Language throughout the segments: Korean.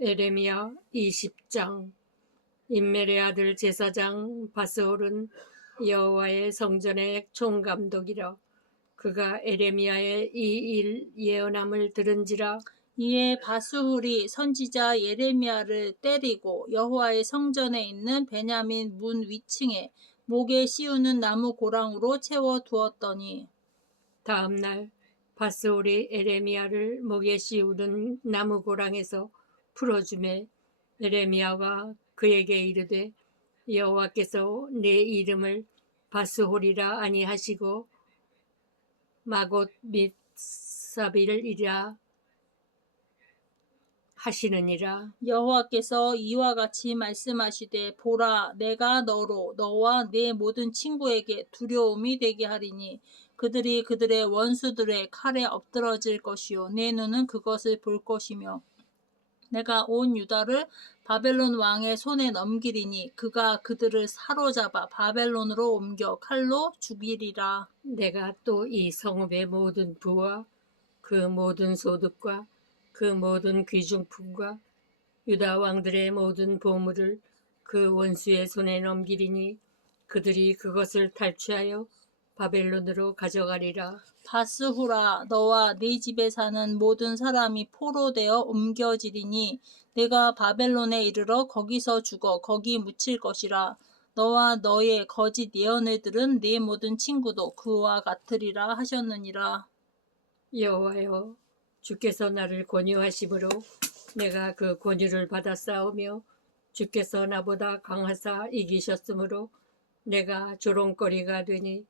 에레미야 20장. 임멜의 아들 제사장 바스홀은 여호와의 성전의 총감독이라. 그가 에레미야의 이 일 예언함을 들은지라. 이에 바수훌이 선지자 예레미야를 때리고 여호와의 성전에 있는 베냐민 문 위층에 목에 씌우는 나무 고랑으로 채워 두었더니 다음 날 바스홀이 에레미야를 목에 씌우는 나무 고랑에서 풀어주매. 에레미야가 그에게 이르되 여호와께서 내 이름을 바스홀이라 아니하시고 마곳 및 사빌이라 하시느니라. 여호와께서 이와 같이 말씀하시되 보라 내가 너로 너와 내 모든 친구에게 두려움이 되게 하리니 그들이 그들의 원수들의 칼에 엎드러질 것이요. 내 눈은 그것을 볼 것이며 내가 온 유다를 바벨론 왕의 손에 넘기리니 그가 그들을 사로잡아 바벨론으로 옮겨 칼로 죽이리라 내가 또 이 성읍의 모든 부와 그 모든 소득과 그 모든 귀중품과 유다 왕들의 모든 보물을 그 원수의 손에 넘기리니 그들이 그것을 탈취하여 바벨론으로 가져가리라. 바스후라 너와 네 집에 사는 모든 사람이 포로 되어 옮겨지리니 내가 바벨론에 이르러 거기서 죽어 거기 묻힐 것이라. 너와 너의 거짓 예언을 들은 네 모든 친구도 그와 같으리라 하셨느니라. 여호와여 주께서 나를 권유하심으로 내가 그 권유를 받아 싸우며 주께서 나보다 강하사 이기셨으므로 내가 조롱거리가 되니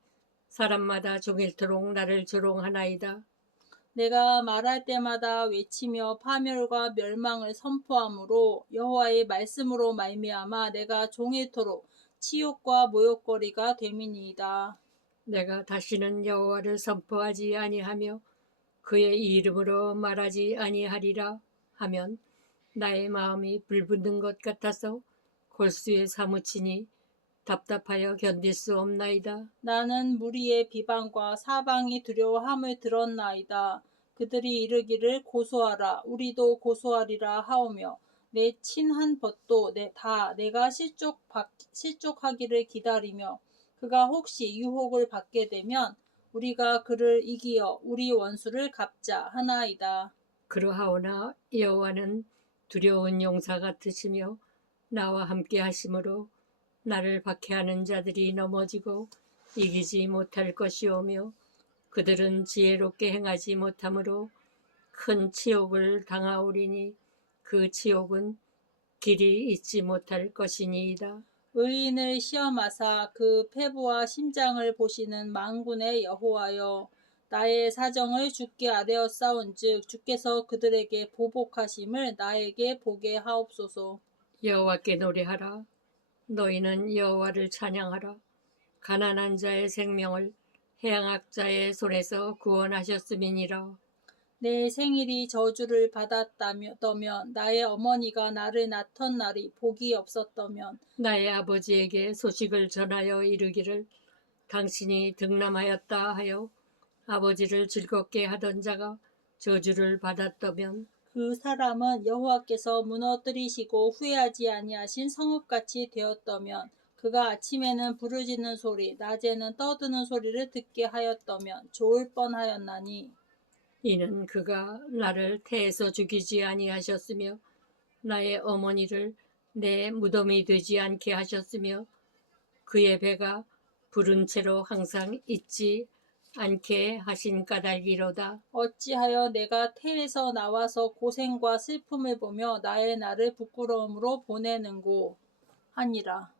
사람마다 종일토록 나를 조롱하나이다. 내가 말할 때마다 외치며 파멸과 멸망을 선포함으로 여호와의 말씀으로 말미암아 내가 종일토록 치욕과 모욕거리가 됨이니이다. 내가 다시는 여호와를 선포하지 아니하며 그의 이름으로 말하지 아니하리라 하면 나의 마음이 불붙는 것 같아서 골수에 사무치니 답답하여 견딜 수 없나이다. 나는 무리의 비방과 사방이 두려워함을 들었나이다. 그들이 이르기를 고소하라 우리도 고소하리라 하오며 내 친한 벗도 내, 다 내가 실족 받- 실족하기를 기다리며 그가 혹시 유혹을 받게 되면 우리가 그를 이기어 우리 원수를 갚자 하나이다. 그러하오나 여호와는 두려운 용사 같으시며 나와 함께 하심으로 나를 박해하는 자들이 넘어지고 이기지 못할 것이오며 그들은 지혜롭게 행하지 못하므로 큰 치욕을 당하오리니 그 치욕은 길이 잊지 못할 것이니이다. 의인을 시험하사 그 패부와 심장을 보시는 망군의 여호와여 나의 사정을 주께 아뢰어 싸운즉 주께서 그들에게 보복하심을 나에게 보게 하옵소서 여호와께 노래하라. 너희는 여호와를 찬양하라. 가난한 자의 생명을 해양학자의 손에서 구원하셨음이니라. 내 생일이 저주를 받았다면 나의 어머니가 나를 낳던 날이 복이 없었다면 나의 아버지에게 소식을 전하여 이르기를 당신이 등남하였다 하여 아버지를 즐겁게 하던 자가 저주를 받았다면 그 사람은 여호와께서 무너뜨리시고 후회하지 아니하신 성읍같이 되었다면 그가 아침에는 부르짖는 소리 낮에는 떠드는 소리를 듣게 하였다면 좋을 뻔하였나니. 이는 그가 나를 태에서 죽이지 아니하셨으며 나의 어머니를 내 무덤이 되지 않게 하셨으며 그의 배가 부른 채로 항상 있지 않게 하신 까닭이로다. 어찌하여 내가 태에서 나와서 고생과 슬픔을 보며 나의 나를 부끄러움으로 보내는고 하니라